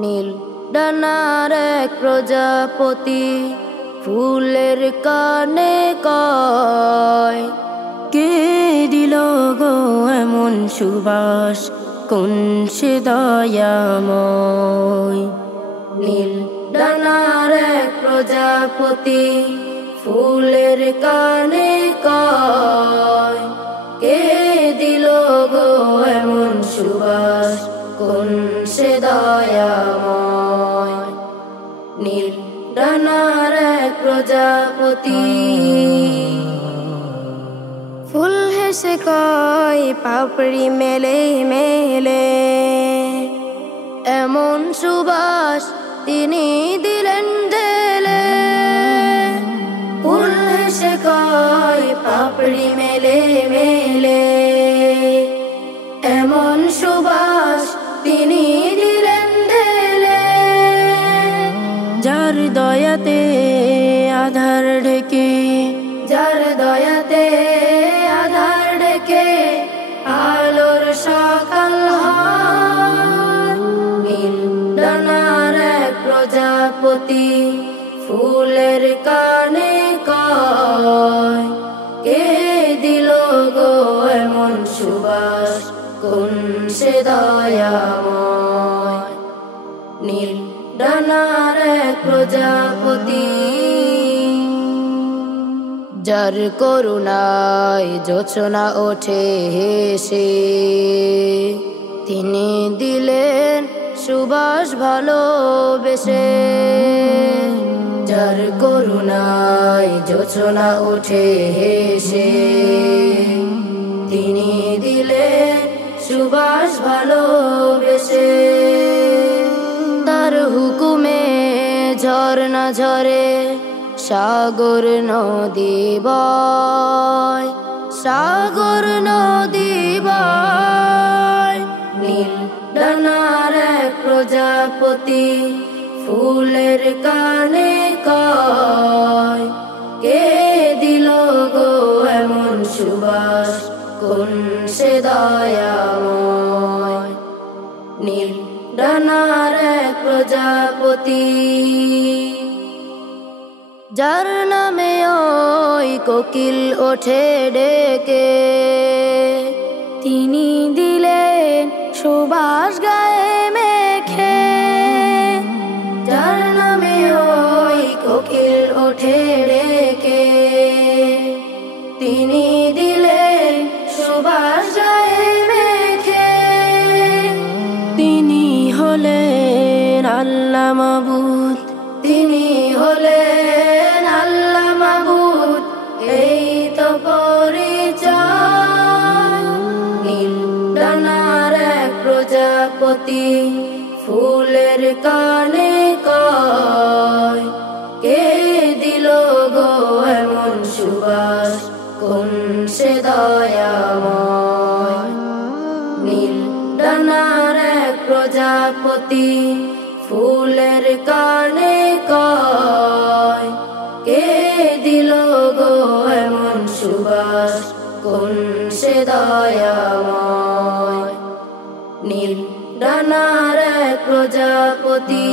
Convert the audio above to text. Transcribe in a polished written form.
নীল ডানার এক প্রজাপতি ফুলের কানে কয়, কে দিল গো এমন সুবাস, কোন সে দয়াময়। নীল ডানার এক প্রজাপতি ফুলের কানে কয়, কে দিল গো এমন সুবাস, কোন সে দয়াময়। নীল ডানার এক প্রজাপতি ফুল হেসে কয়, পাপড়ি মেলে মেলে এমন সুবাস তিনি দিলেন ঢেলে। ফুল হেসে কয়, পাপড়ি মেলে মেলে এমন সুবাস তিনি দিলেন ঢেলে। যার দয়াতে আধার ঢেকে, যার দয়াতে আধার ঢেকে আলোর সকাল হয়। নীল ডানার এক প্রজাপতি ফুলের কানে কয়, কে দিল গো এমন সুবাস, কোন সে দয়াময়। নীল ডানার এক প্রজাপতি যার করুণায় জোছনা ওঠে হেসে, তিনি দিলেন সুবাস ভালোবেসে। যার করুণায় জোছনা ওঠে হেসে, তিনি দিলেন সুবাস ভালোবেসে। তার হুকুমে ঝরনা ঝরে, সাগর নদী বয়, সাগর নদী বয়। নীল ডানার এক প্রজাপতি ফুলের কানে কয়, কে দিল গো এমন সুবাস, কোন সে দয়াময়। নীল ডানার এক প্রজাপতি যার নামে ওই কোকিল ওঠে ডেকে, তিনি দিলেন সুবাস গায়ে মেখে। যার নামে ওই কোকিল ওঠে ডেকে, তিনি দিলেন সুবাস গায়ে মেখে। তিনি হলেন আল্লাহ মাবুদ, তিনি হলেন আল্লাহ মাবুদ, এই তো পরিচয়। নীল ডানার এক প্রজাপতি ফুলের কানে কয়, কে দিল গো এমন সুবাস, কোন সে দয়াময়। নীল ডানার এক প্রজাপতি ফুলের কানে কয়, কে দিল গো এমন সুবাস, কোন সে দয়াময়। নীল ডানার এক প্রজাপতি।